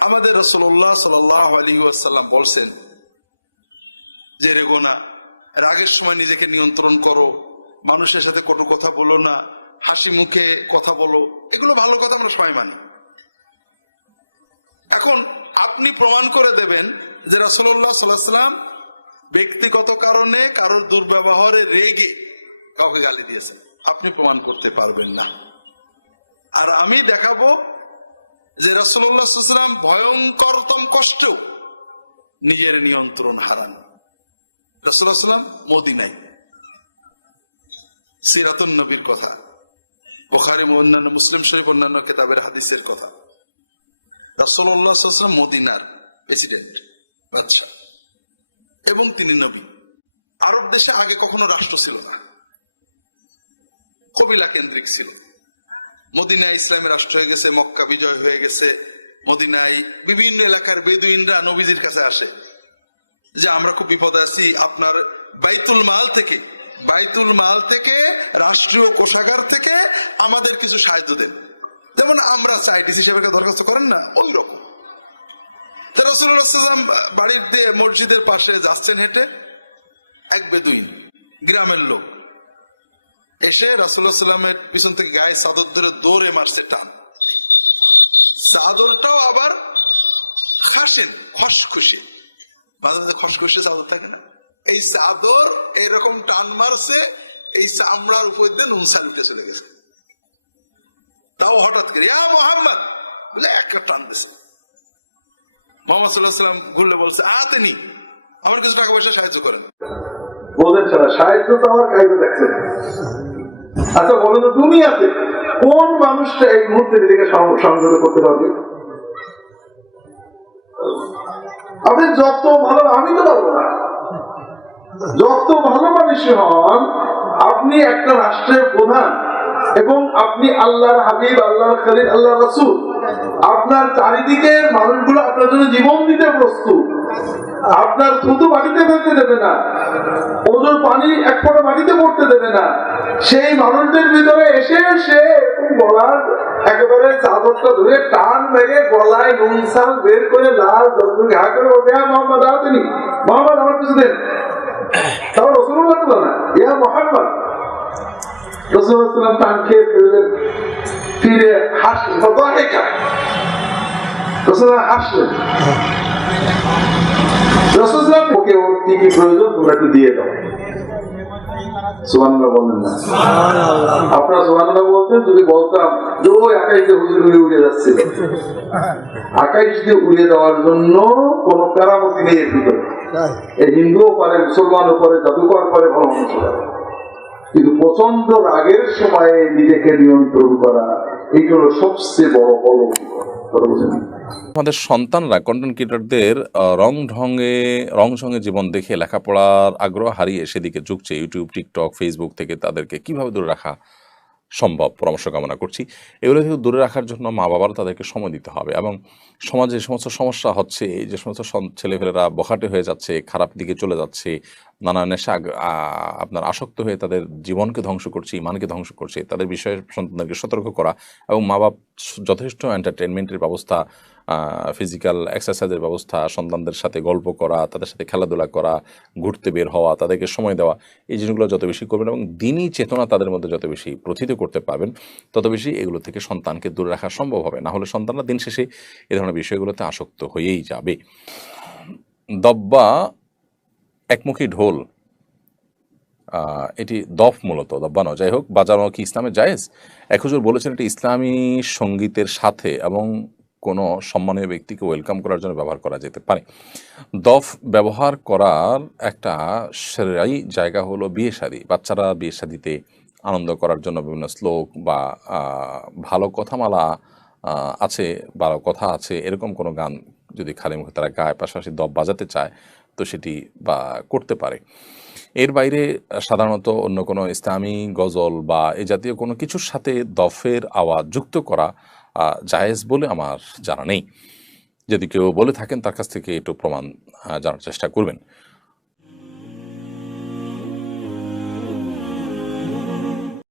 আমাদের রসল্লাহ সাল আলী আসাল্লাম বলছেন, যে রেগোনা রাগের সময় নিজেকে নিয়ন্ত্রণ করো, মানুষের সাথে কটু কথা বলো না, হাসি মুখে কথা বলো, এগুলো ভালো কথা আমরা সবাই মানি। এখন আপনি প্রমাণ করে দেবেন যে রসল্লাহ সাল্লাম ব্যক্তিগত কারণে কারোর দুর্ব্যবহারে রেগে কাউকে গালি দিয়েছেন। আপনি প্রমাণ করতে পারবেন না। আর আমি দেখাবো যে রসল্লাহাম ভয়ঙ্করতম কষ্টেও নিজের নিয়ন্ত্রণ হারান। রসুল্লাহ সাল্লাম মদিনাই সিরাতুন নবীর কথা। বোখারি অন্যান্য মুসলিম শরীফ, অন্যান্য কেতাবের হাদিসের কথা। রাসোল্লাহাম মদিনার প্রেসিডেন্ট, বাদশাহ। এবং তিনি নবী। আরব দেশে আগে কখনো রাষ্ট্র ছিল না। কবিলা কেন্দ্রিক ছিল। মদিনায় ইসলামী রাষ্ট্র হয়ে গেছে, মক্কা বিজয় হয়ে গেছে, মদিনায় বিভিন্ন এলাকার বেদুইনরা নবীজির কাছে আসে যে, আমরা খুব বিপদে আছি, আপনার বাইতুল মাল থেকে, বাইতুল মাল থেকে, রাষ্ট্রীয় কোষাগার থেকে আমাদের কিছু সাহায্য দেন। যেমন আমরা চাইটিস হিসেবে দরখাস্ত করেন না, ওই রকম। তা বাড়ির দিয়ে মসজিদের পাশে যাচ্ছেন হেঁটে, এক বেদুইন, গ্রামের লোক। এসে রাসুল্লাহ সাল্লামের পিছন থেকে গায়ে চাদর ধরে দৌড়ে মারছে টান। চাদরটাও আবার খাসেন খসখুশে মাঝে মাঝে খসখসে চাদর থাকে না? এই চাদর এরকম টান মারছে, এই চামড়ার উপর দিয়ে নুনসাল উঠে চলে গেছে। তাও হঠাৎ করে, ইয়া মোহাম্মদ! বলে একটা টান দিছে। মোহাম্মদ সাল্লাহ সাল্লাম ঘুরলে বলছে, আতেনি, আমার কিছু টাকা পয়সা সাহায্য করেন। বলেন ছাড়া সাহিত্য তো আমার কাজে দেখছে আচ্ছা বলো তো তুমি আছে কোন মানুষটা এই মুহূর্তে নিজেকে সং- সংযত করতে পারবে? আপনি যত ভালো, আমি তো পারব না। যত ভালো মানুষই হন, আপনি একটা রাষ্ট্রের প্রধান এবং আপনি আল্লাহর হাবিব, আল্লাহর খালিদ আল্লাহ রসুল, আপনার চারিদিকের মানুষগুলো আপনার জন্য জীবন দিতে প্রস্তুত। আপনার থুতু মাটিতে ফেলতে দেবে না। ওজোর পানি এক ফোঁটা মাটিতে পড়তে দেবে না। সেই মানুষদের ভিতরে এসে সে গলার একেবারে চাদরটা ধরে টান মেরে গলায় নুন সাল বের করে লাল জলদি ঘা করে বলবে হ্যাঁ মোহাম্মদ আহতেনি মোহাম্মদ, আমার কিছু দেন। তাও না। ইয়া মোহাম্মদ। রসুল্লাহ টান খেয়ে ফেললেন। ফিরে হাসলেন। হাসলেন। রসুলাম ওকে ওর কি কি প্রয়োজন তোমরা একটু দিয়ে দাও। সুবহানাল্লাহ বললেন না। আপনারা সুবহানাল্লাহ বলতেন যদি বলতাম যে ওই আকাশ হুজুর উড়ে উড়ে যাচ্ছে। আকাশ উড়ে দেওয়ার জন্য কোন কারামতি নেই এর ভিতরে। এই হিন্দুও পারে মুসলমানও করে জাদুকর করে ভালো কিন্তু প্রচণ্ড রাগের সময়ে নিজেকে নিয়ন্ত্রণ করা এইটা হলো সবচেয়ে বড় বুঝেন আমাদের সন্তানরা কন্টেন্ট ক্রিয়েটারদের রং ঢঙে, রং সঙ্গে জীবন দেখে লেখাপড়ার আগ্রহ হারিয়ে সেদিকে ঝুঁকছে ইউটিউব টিকটক ফেসবুক থেকে তাদেরকে কীভাবে দূরে রাখা সম্ভব পরামর্শ কামনা করছি। এগুলো থেকে দূরে রাখার জন্য মা বাবারা তাদেরকে সময় দিতে হবে এবং সমাজে যে সমস্ত সমস্যা হচ্ছে যে সমস্ত ছেলেপেলেরা বখাটে হয়ে যাচ্ছে, খারাপ দিকে চলে যাচ্ছে নানা নেশা আপনার আসক্ত হয়ে তাদের জীবনকে ধ্বংস করছে, ইমানকে ধ্বংস করছে, তাদের বিষয়ে সন্তানদেরকে সতর্ক করা এবং মা বাপ যথেষ্ট এন্টারটেনমেন্টের ব্যবস্থা ফিজিক্যাল এক্সারসাইজের ব্যবস্থা, সন্তানদের সাথে গল্প করা, তাদের সাথে খেলাধুলা করা, ঘুরতে বের হওয়া, তাদেরকে সময় দেওয়া, এই জিনিসগুলো যত বেশি করবেন এবং দিনই চেতনা তাদের মধ্যে যত বেশি প্রথিত করতে পারবেন, তত বেশি এগুলো থেকে সন্তানকে দূরে রাখা সম্ভব হবে। না হলে সন্তানরা দিন শেষে এ ধরনের বিষয়গুলোতে আসক্ত হয়েই যাবে। দব্বা একমুখী ঢোল এটি দফ মূলত দব্বানো যাই হোক, বাজানো কি ইসলামে জায়েজ? এক হুজুর বলেছেন, এটি ইসলামী সঙ্গীতের সাথে এবং কোনো সম্মানীয় ব্যক্তিকে ওয়েলকাম করার জন্য ব্যবহার করা যেতে পারে। দফ ব্যবহার করার একটা সেরাই জায়গা হলো বিয়ে শাদী। বাচ্চারা বিয়ে শাদিতে আনন্দ করার জন্য বিভিন্ন শ্লোক বা ভালো কথামালা আছে বা কথা আছে, এরকম কোনো গান যদি খালি মুখে তারা গায়, পাশাপাশি দফ বাজাতে চায়, তো সেটি বা, করতে পারে। এর বাইরে সাধারণত অন্য কোনো ইসলামী গজল বা এ জাতীয় কোনো কিছুর সাথে দফের আওয়াজ যুক্ত করা জায়েজ বলে আমার জানা নেই। যদি কেউ বলে থাকেন তার কাছ থেকে একটু প্রমাণ জানার চেষ্টা করবেন।